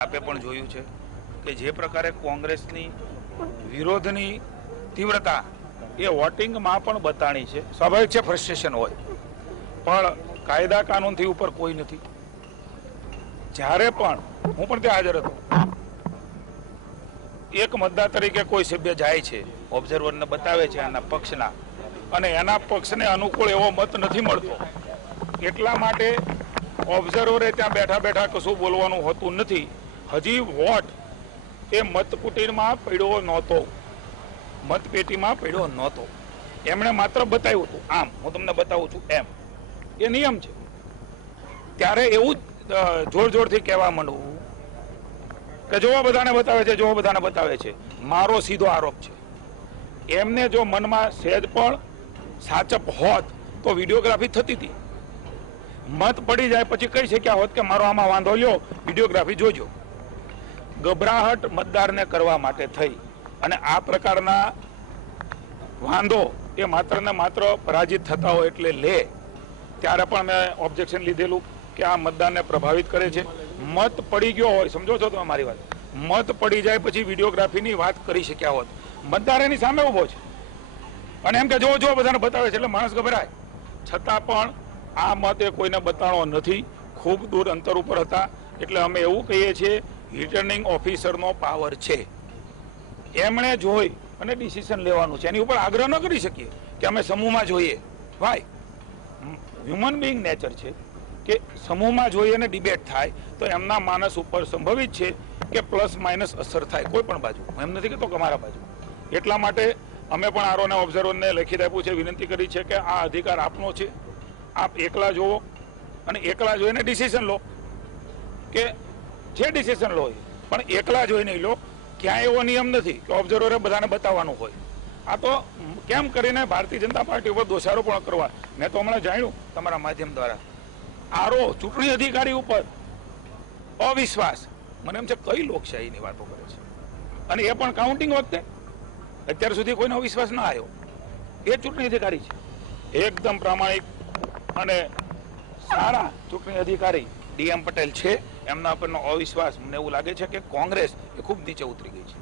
આપે પણ જોયું છે કે જે પ્રકારે કોંગ્રેસની વિરોધની તીવ્રતા એ વોટિંગમાં પણ બતાણી છે। સ્વાભાવિક છે, ફ્રસ્ટ્રેશન હોય, પણ કાયદા કાનૂનથી ઉપર કોઈ નથી। જ્યારે પણ હું પણ ત્યાં હાજર હતો, એક મતદાર તરીકે કોઈ સભ્ય જાય છે, ઓબ્ઝર્વરને બતાવે છે એના પક્ષના, અને એના પક્ષને અનુકૂળ એવો મત નથી મળતો, એટલા માટે ઓબ્ઝર્વરે ત્યાં બેઠા બેઠા કશું બોલવાનું હોતું નથી। હજી વોટ એ મતકુટીરમાં પડ્યો નહોતો, મતપેટીમાં પડ્યો નહોતો, એમણે માત્ર બતાવ્યું હતું। આમ હું તમને બતાવું છું એમ, એ નિયમ છે। ત્યારે એવું જોર જોરથી કહેવા માંડવું કે જોવા બધાને બતાવે છે, જોવા બધાને બતાવે છે। મારો સીધો આરોપ છે, એમને જો મનમાં સહેજ પણ સાચપ હોત તો વિડીયોગ્રાફી થતી હતી। મત પડી જાય પછી કહી શક્યા હોત કે મારો આમાં વાંધો લ્યો, વિડીયોગ્રાફી જોજો। ગભરાહટ મતદારને કરવા માટે થઈ અને આ પ્રકારના વાંધો એ માત્ર ને માત્ર પરાજિત થતા હોય એટલે લે, ત્યારે પણ મેં ઓબ્જેક્શન લીધેલું કે આ મતદારને પ્રભાવિત કરે છે। મત પડી ગયો હોય, સમજો છો તમે મારી વાત, મત પડી જાય પછી વિડીયોગ્રાફીની વાત કરી શક્યા હોત। મતદાર એની સામે ઉભો છે અને એમ કે જો જો બધાને બતાવે છે એટલે માણસ ગભરાય, છતાં પણ આ મત એ કોઈને બતાવવાનો નથી, ખૂબ દૂર અંતર ઉપર હતા। એટલે અમે એવું કહીએ છીએ, રિટર્નિંગ ઓફિસરનો પાવર છે, એમણે જોઈ અને ડિસિઝન લેવાનું છે। એની ઉપર આગ્રહ ન કરી શકીએ કે અમે સમૂહમાં જોઈએ, ભાઈ હ્યુમન બિંગ નેચર છે કે સમૂહમાં જોઈએ અને ડિબેટ થાય તો એમના માનસ ઉપર સંભવિત છે કે પ્લસ માઇનસ અસર થાય કોઈ પણ બાજુ, હું એમ નથી કહેતો કે અમારા બાજુ। એટલા માટે અમે પણ આરોને ઓબ્ઝર્વરને લેખિત આપ્યું છે, વિનંતી કરી છે કે આ અધિકાર આપનો છે, આપ એકલા જોવો અને એકલા જોઈને ડિસિઝન લો, કે જે ડિસિઝન લો પણ એકલા જોઈ નહીં લો। ક્યાંય એવો નિયમ નથી કે ઓબ્ઝર્વરે બધાને બતાવવાનું હોય। આ તો કેમ કરીને ભારતીય જનતા પાર્ટી ઉપર દોષારોપણ કરવા, મેં તો હમણાં જાણ્યું તમારા માધ્યમ દ્વારા, આરો ચૂંટણી અધિકારી ઉપર અવિશ્વાસ, મને એમ છે કઈ લોકશાહીની વાતો કરે છે, અને એ પણ કાઉન્ટિંગ વખતે। અત્યાર સુધી કોઈનો અવિશ્વાસ ના આવ્યો, એ ચૂંટણી અધિકારી છે, એકદમ પ્રામાણિક અને સારા ચૂંટણી અધિકારી ડીએમ પટેલ છે। એમના પરનો અવિશ્વાસ, મને એવું લાગે છે કે કોંગ્રેસ એ ખૂબ નીચે ઉતરી ગઈ છે।